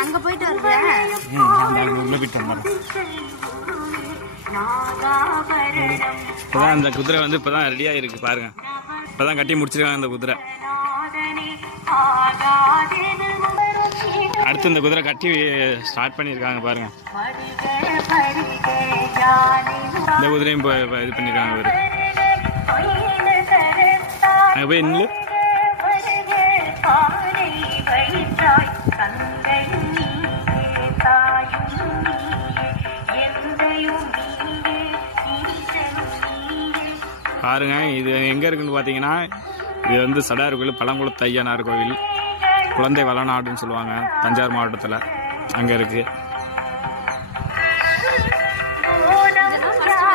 அங்க போயிட்டு வருது இப்பதான் அந்த குதிரை வந்து இப்பதான் ரெடியா இருக்கு பாருங்க. இப்பதான் கட்டி முடிச்சிருக்காங்க அந்த குதிரை. அடுத்து இந்த குதிரை கட்டி ஸ்டார்ட் பண்ணிருக்காங்க பாருங்க. இந்த குதிரையும் இது பண்ணிருக்காங்க இவரு. அங்க போய் நில்லு. பாருங்க இது எங்க இருக்குன்னு பாத்தீங்கன்னா, இது வந்து சடார் கோயில், பழங்குளத்து ஐயனார் கோவில், குழந்தை வளநாடுன்னு சொல்லுவாங்க, தஞ்சாவூர் மாவட்டத்தில் அங்கே இருக்குது.